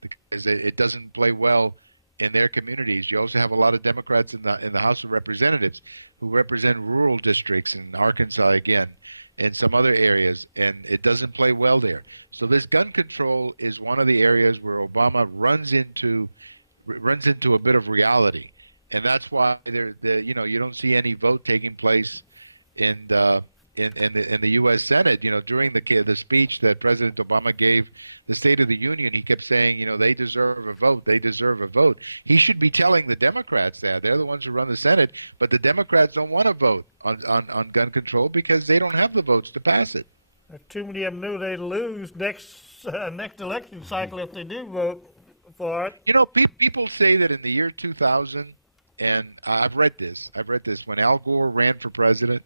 because it doesn't play well in their communities. You also have a lot of Democrats in the House of Representatives who represent rural districts in Arkansas again, and some other areas, and it doesn't play well there. So this gun control is one of the areas where Obama runs into a bit of reality, and that's why you don't see any vote taking place in the U.S. Senate. During the speech that President Obama gave, the State of the Union, he kept saying, they deserve a vote. They deserve a vote. He should be telling the Democrats that. They're the ones who run the Senate, but the Democrats don't want to vote on gun control because they don't have the votes to pass it. Too many of them knew they'd lose next election cycle if they do vote for it. People say that in the year 2000, and I've read this when Al Gore ran for president,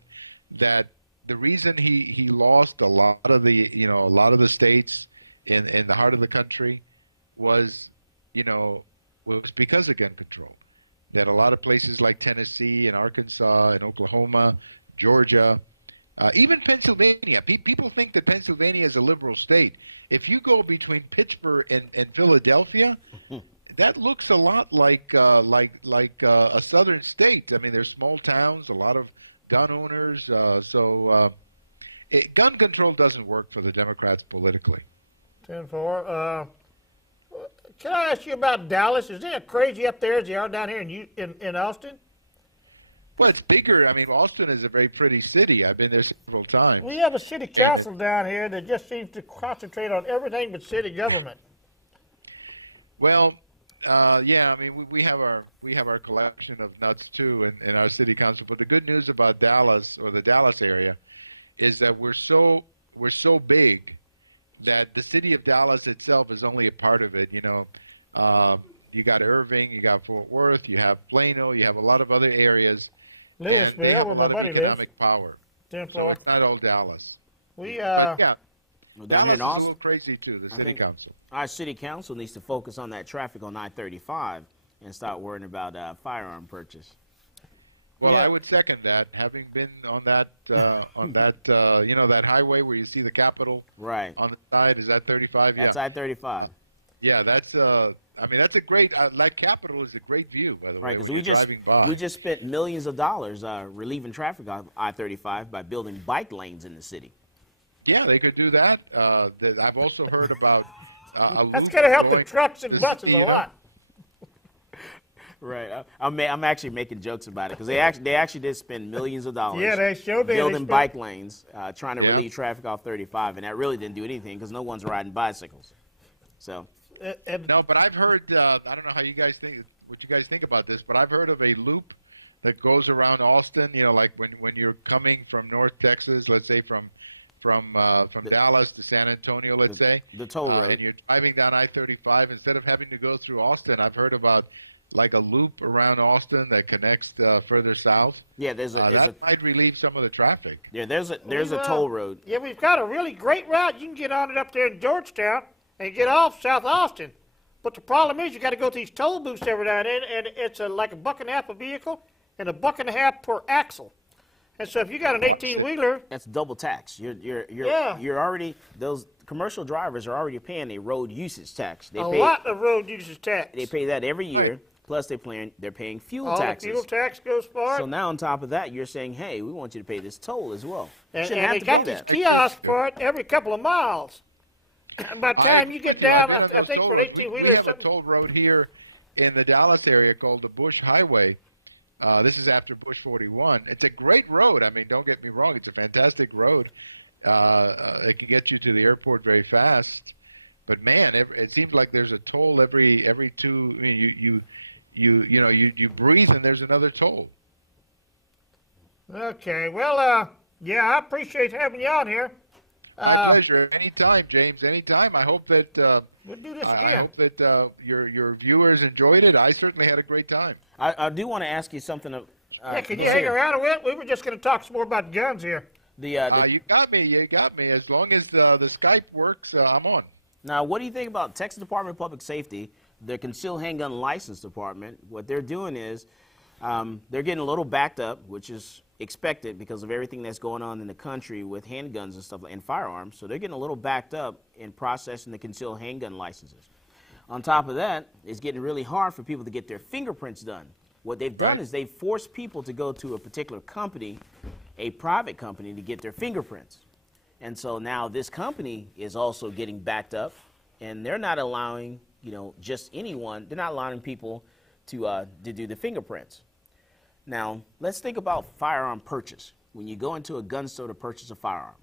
that the reason he lost a lot of the states in the heart of the country was because of gun control. That a lot of places like Tennessee and Arkansas and Oklahoma, Georgia, even Pennsylvania. People think that Pennsylvania is a liberal state. If you go between Pittsburgh and Philadelphia, that looks a lot like a southern state. I mean, there's small towns, a lot of gun owners. Gun control doesn't work for the Democrats politically. 10-4. Can I ask you about Dallas? Is it crazy up there as they are down here in Austin? Well, it's bigger. I mean, Austin is a very pretty city. I've been there several times. We have a city council down here that just seems to concentrate on everything but city government. Well, yeah. I mean, we have our collection of nuts too in our city council. But the good news about Dallas or the Dallas area is that we're so big that the city of Dallas itself is only a part of it. You got Irving, you got Fort Worth, you have Plano, you have a lot of other areas, and they have a lot of economic power. So it's not all Dallas. But yeah, Dallas is a little crazy too, the city council. Our city council needs to focus on that traffic on I-35 and start worrying about firearm purchase. Well, I would second that. Having been on that that highway where you see the Capitol right on the side, is that 35? That's I-35. Yeah, that's that's a great. That Capitol is a great view, by the way, when you're driving by. We just spent millions of dollars relieving traffic on I-35 by building bike lanes in the city. Yeah, they could do that. I've also heard about a loop that's going to help going the trucks and buses a lot. Right, I'm actually making jokes about it because they actually did spend millions of dollars. Yeah, they showed building bike lanes, trying to relieve traffic off 35, and that really didn't do anything because no one's riding bicycles. So. No, but I've heard. I don't know how you guys think. What you guys think about this? But I've heard of a loop that goes around Austin. You know, like when you're coming from North Texas, let's say from Dallas to San Antonio, let's say, the toll road. and you're driving down I-35, instead of having to go through Austin, I've heard about like a loop around Austin that connects further south. Yeah, that might relieve some of the traffic. Yeah, there's a toll road. Yeah, we've got a really great route. You can get on it up there in Georgetown and get off South Austin. But the problem is you got to go to these toll booths every now and then, and it's like $1.50 a vehicle and $1.50 per axle. And so if you got an 18-wheeler, that's double tax. You're already, those commercial drivers are already paying a road usage tax. They pay a lot of road usage tax. They pay that every year. Right. Plus, they're paying fuel taxes. The fuel tax goes for it. So now, on top of that, you're saying, hey, we want you to pay this toll as well. And they got these kiosks for it every couple of miles. By the time you get down, I've been on those toll roads. We have a toll road here in the Dallas area called the Bush Highway. This is after Bush 41. It's a great road. I mean, don't get me wrong. It's a fantastic road. It can get you to the airport very fast. But man, it seems like there's a toll every two. I mean, you breathe and there's another toll. Okay. Well, yeah, I appreciate having you on here. My pleasure. Anytime, James. Anytime. I hope that we'll do this I hope that your viewers enjoyed it. I certainly had a great time. I do want to ask you something. Can you hang around a bit? We were just going to talk some more about guns here. You got me. You got me. As long as the Skype works, I'm on. Now, what do you think about Texas Department of Public Safety, their concealed handgun license department? What they're doing is they're getting a little backed up, which is expected because of everything that's going on in the country with handguns and stuff and firearms. So they're getting a little backed up in processing the concealed handgun licenses. On top of that, it's getting really hard for people to get their fingerprints done. What they've done is they've forced people to go to a particular company, a private company, to get their fingerprints. And so now this company is also getting backed up, and they're not allowing, just anyone. They're not allowing people to do the fingerprints. Now, let's think about firearm purchase. When you go into a gun store to purchase a firearm,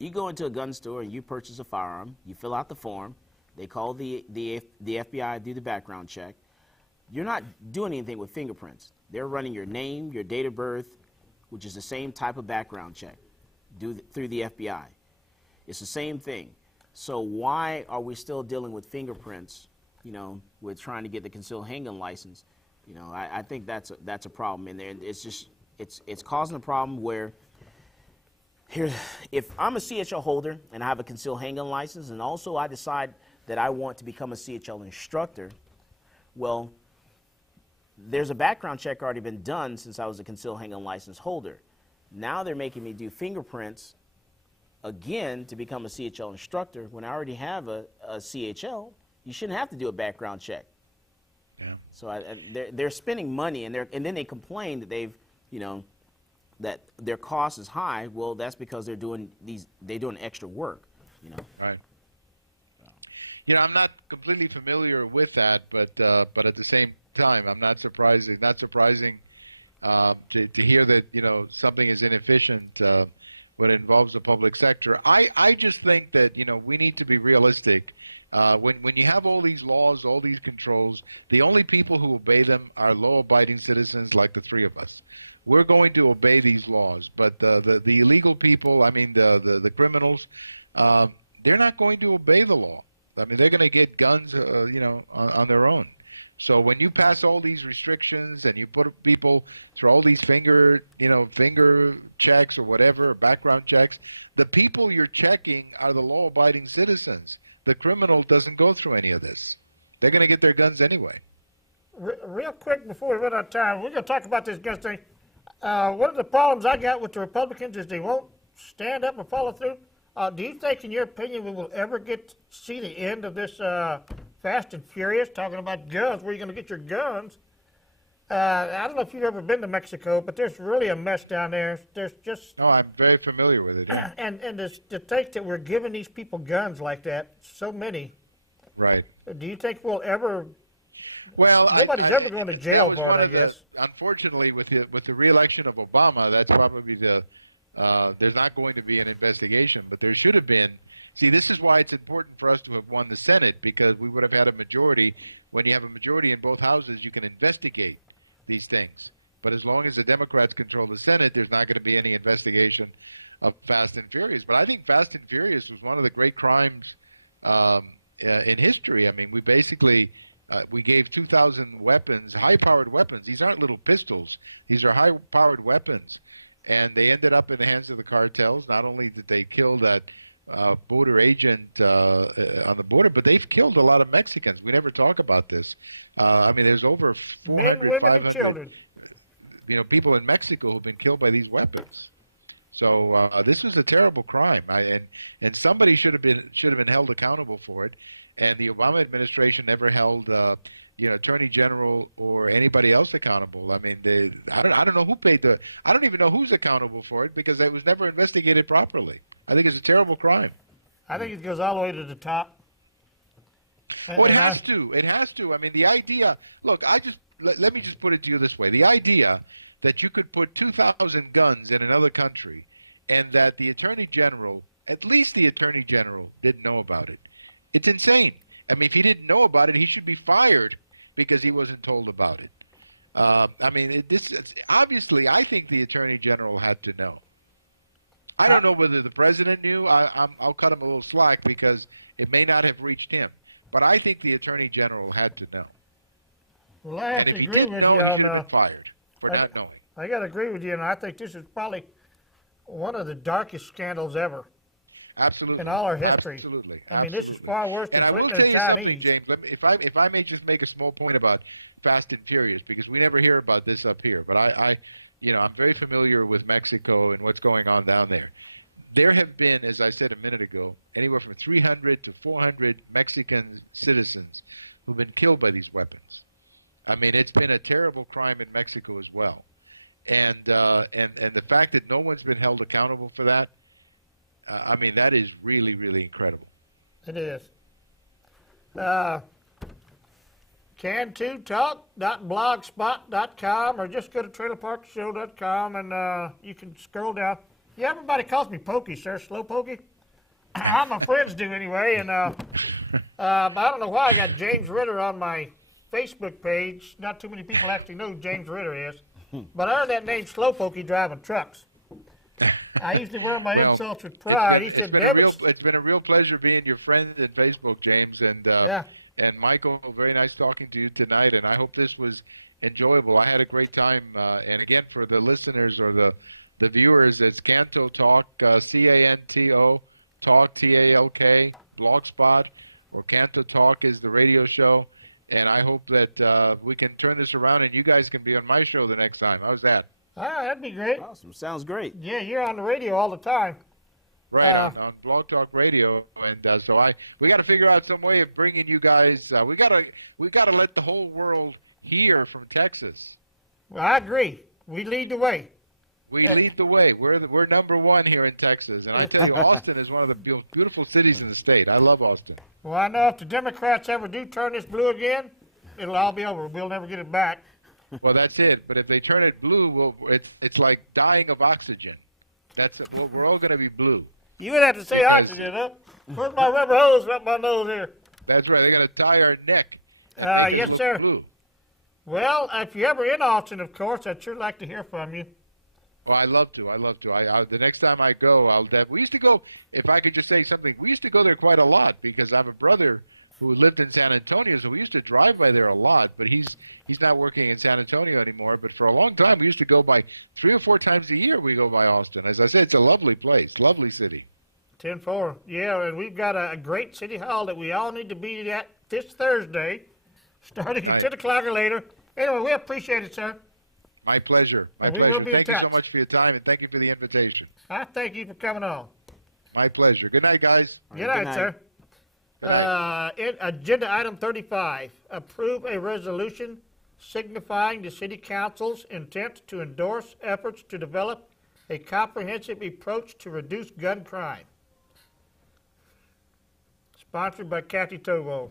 you go into a gun store and you purchase a firearm. You fill out the form. They call the FBI, do the background check. You're not doing anything with fingerprints. They're running your name, your date of birth, which is the same type of background check through the FBI. It's the same thing. So why are we still dealing with fingerprints, with trying to get the concealed handgun license? I think that's a problem in there. It's just it's causing a problem where if I'm a CHL holder and I have a concealed handgun license, and also I decide that I want to become a CHL instructor, well, there's a background check already been done since I was a concealed handgun license holder. Now they're making me do fingerprints again to become a CHL instructor when I already have a CHL. You shouldn't have to do a background check. Yeah. So they're spending money, and then they complain that that their cost is high. Well, that's because they're doing extra work. Right. I'm not completely familiar with that, but at the same time, I'm not surprised. It's not surprising to hear that something is inefficient when it involves the public sector. I just think that we need to be realistic. When you have all these laws, all these controls, the only people who obey them are law-abiding citizens like the three of us. We're going to obey these laws, but the illegal people, I mean the criminals, they're not going to obey the law. I mean, they're going to get guns, on their own. So when you pass all these restrictions and you put people through all these finger checks or whatever, background checks, the people you're checking are the law-abiding citizens. The criminal doesn't go through any of this. They're going to get their guns anyway. Real quick before we run out of time, we're going to talk about this gun thing. One of the problems I got with the Republicans is they won't stand up and follow through. Do you think, in your opinion, we will ever see the end of this Fast and Furious, talking about guns, where you're going to get your guns? I don't know if you've ever been to Mexico, but there's really a mess down there. There's just... No, I'm very familiar with it, yeah. And to think that we're giving these people guns like that, so many. Right. Do you think we'll ever... Well, ever going to jail that was one of the... Unfortunately, with the re-election of Obama, that's probably there's not going to be an investigation, but there should have been. See, this is why it's important for us to have won the Senate, because we would have had a majority. When you have a majority in both houses, you can investigate these things. But as long as the Democrats control the Senate, there's not going to be any investigation of Fast and Furious. But I think Fast and Furious was one of the great crimes in history. I mean, we basically we gave 2,000 weapons, high-powered weapons. These aren't little pistols. These are high-powered weapons. And they ended up in the hands of the cartels. Not only did they kill that border agent on the border, but they've killed a lot of Mexicans. We never talk about this. I mean, there's over 400, 500 people in Mexico who've been killed by these weapons. So this was a terrible crime, and somebody should have been held accountable for it. And the Obama administration never held Attorney General or anybody else accountable. I mean, I don't know who paid I don't even know who's accountable for it because it was never investigated properly. I think it's a terrible crime. I think it goes all the way to the top. Well, it has to. It has to. I mean, the idea. Look, let me just put it to you this way: the idea that you could put 2,000 guns in another country, and that the Attorney General, at least the Attorney General, didn't know about it. It's insane. I mean, if he didn't know about it, he should be fired because he wasn't told about it. I mean, obviously, I think the Attorney General had to know. I don't know whether the president knew. I'll cut him a little slack because it may not have reached him. But I think the Attorney General had to know. Well, and if he didn't know, he should have been fired for not knowing. I got to agree with you, and I think this is probably one of the darkest scandals ever. Absolutely. In all our history. Absolutely. I mean, this is far worse and than I will tell you Chinese. something, James. If I may just make a small point about Fast and Furious, because we never hear about this up here. But I'm very familiar with Mexico and what's going on down there. There have been, as I said a minute ago, anywhere from 300 to 400 Mexican citizens who've been killed by these weapons. I mean, it's been a terrible crime in Mexico as well. And the fact that no one's been held accountable for that, I mean, that is really, really incredible. It is. Canto.blogspot.com or just go to trailerparkshow.com and you can scroll down. Yeah, everybody calls me Pokey, sir. Slow Pokey. All my friends do anyway. And I don't know why I got James Ritter on my Facebook page. Not too many people actually know who James Ritter is. But I earned that name Slow Pokey driving trucks. I used to wear my insults with pride. It's been a real pleasure being your friend in Facebook, James, and Michael. Very nice talking to you tonight, and I hope this was enjoyable. I had a great time, and again, for the listeners or the viewers, it's Canto Talk, Canto Talk, TALK, Blogspot, or Canto Talk is the radio show, and I hope that we can turn this around and you guys can be on my show the next time. How's that? That'd be great. Awesome. Sounds great. Yeah, you're on the radio all the time. Right, on Blog Talk Radio, and we got to figure out some way of bringing you guys. We gotta let the whole world hear from Texas. Well, I agree. We lead the way. We lead the way. We're number one here in Texas, and I tell you, Austin is one of the beautiful cities in the state. I love Austin. Well, I know if the Democrats ever do turn this blue again, it'll all be over. We'll never get it back. Well, that's it. But if they turn it blue, it's like dying of oxygen. We're all going to be blue. You would have to say oxygen, huh? Where's my rubber hose up my nose here? That's right. They're going to tie our neck and make us look blue. Well, if you're ever in Austin, of course, I'd sure like to hear from you. Oh, I love to. The next time I go, we used to go, if I could just say something, we used to go there quite a lot because I have a brother who lived in San Antonio, so we used to drive by there a lot, but he's not working in San Antonio anymore. But for a long time, we used to go by 3 or 4 times a year. We go by Austin. As I said, it's a lovely place, lovely city. 10-4. Yeah, and we've got a great city hall that we all need to be at this Thursday, starting at 10 o'clock or later. Anyway, we appreciate it, sir. My pleasure. My pleasure. Thank you so much for your time, and thank you for the invitation. I thank you for coming on. My pleasure. Good night, guys. Good night, sir. Good night. Agenda item 35, approve a resolution signifying the City Council's intent to endorse efforts to develop a comprehensive approach to reduce gun crime. Sponsored by Kathy Tovo.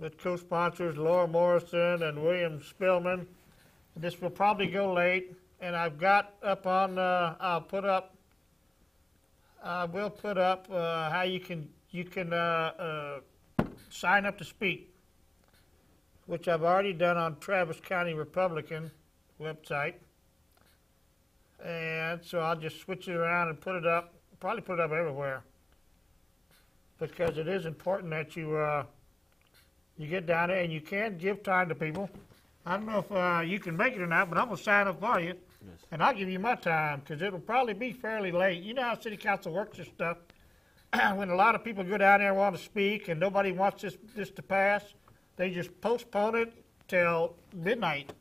With co-sponsors Laura Morrison and William Spillman. This will probably go late, and I've got up on, I will put up how you can sign up to speak. which I've already done on Travis County Republican website. And so I'll just switch it around and put it up, probably put it up everywhere. Because it is important that you get down there and you can give time to people. I don't know if you can make it or not, but I'm going to sign up for you. Yes. And I'll give you my time because it'll probably be fairly late. You know how city council works this stuff. When a lot of people go down there and want to speak and nobody wants this to pass, they just postpone it till midnight.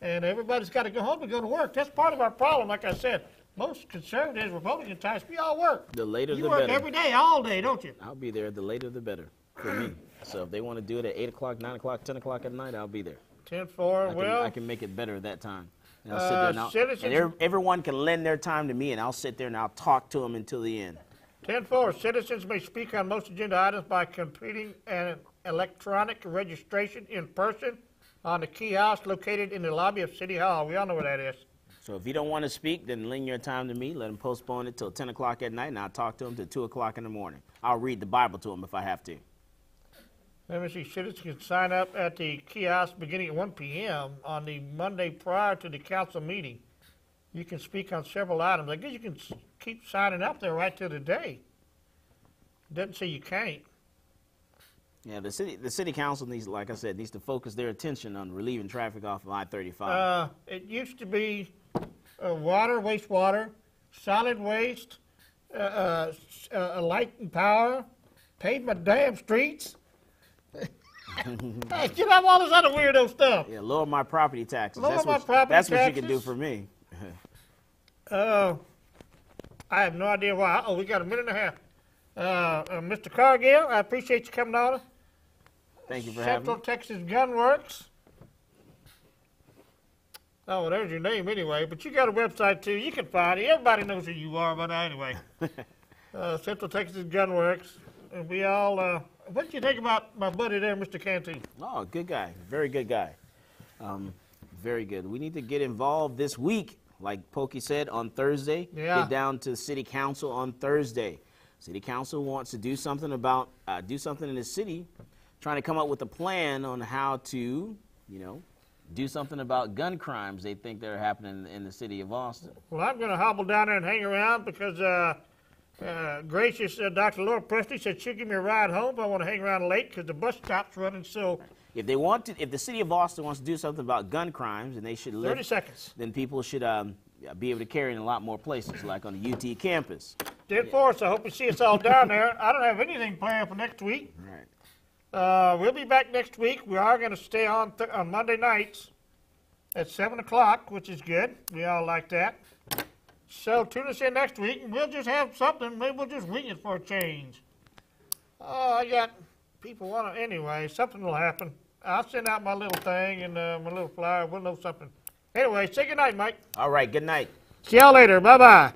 And everybody's got to go home and go to work. That's part of our problem. Like I said, most conservatives, Republican types, we all work. The later the better. You work every day, all day, don't you? I'll be there. The later the better for me. So if they want to do it at 8 o'clock, 9 o'clock, 10 o'clock at night, I'll be there. 10-4, well. I can make it better at that time. And I'll sit there and everyone can lend their time to me, and I'll sit there and I'll talk to them until the end. 10-4, citizens may speak on most agenda items by completing an electronic registration in person on the kiosk located in the lobby of City Hall. We all know where that is. So if you don't want to speak, then lend your time to me. Let them postpone it till 10 o'clock at night, and I'll talk to them till 2 o'clock in the morning. I'll read the Bible to them if I have to. Let me see. Citizens can sign up at the kiosk beginning at 1 p.m. on the Monday prior to the council meeting. You can speak on several items. I guess you can keep signing up there right till the day. It doesn't say you can't. Yeah, the city council needs, like I said, needs to focus their attention on relieving traffic off of I-35. It used to be water, wastewater, solid waste, light and power, pave my damn streets. Hey, get up all this other weirdo stuff. Yeah, lower my property taxes. That's what you can do for me. I have no idea why. Oh, we got a minute and a half. Mr. Cargill, I appreciate you coming on. Thank you for having me. Central Texas Gun Works. Oh, well, there's your name anyway, but you got a website too. You can find it. Everybody knows who you are, but anyway. Central Texas Gun Works. And we all, what did you think about my buddy there, Mr. Canto? Oh, good guy. Very good guy. Very good. We need to get involved this week, like Pokey said, on Thursday. Yeah. Get down to City Council on Thursday. City Council wants to do something about, do something in the city, trying to come up with a plan on how to, do something about gun crimes they think that are happening in the city of Austin. Well, I'm going to hobble down there and hang around because gracious Dr. Laura Presley said she'll give me a ride home, but I want to hang around late because the bus stop's running. So, if they want to, if the city of Austin wants to do something about gun crimes, and they should 30 seconds. Then people should be able to carry in a lot more places, like on the UT campus. 10-4, so I hope you see us all down there. I don't have anything planned for next week. All right. We'll be back next week. We are going to stay on Monday nights at 7 o'clock, which is good. We all like that. So tune us in next week, and we'll just have something. Maybe we'll just wing it for a change. Oh, I got people want to. Anyway, something will happen. I'll send out my little thing and my little flyer. We'll know something. Anyway, say good night, Mike. All right, good night. See y'all later. Bye-bye.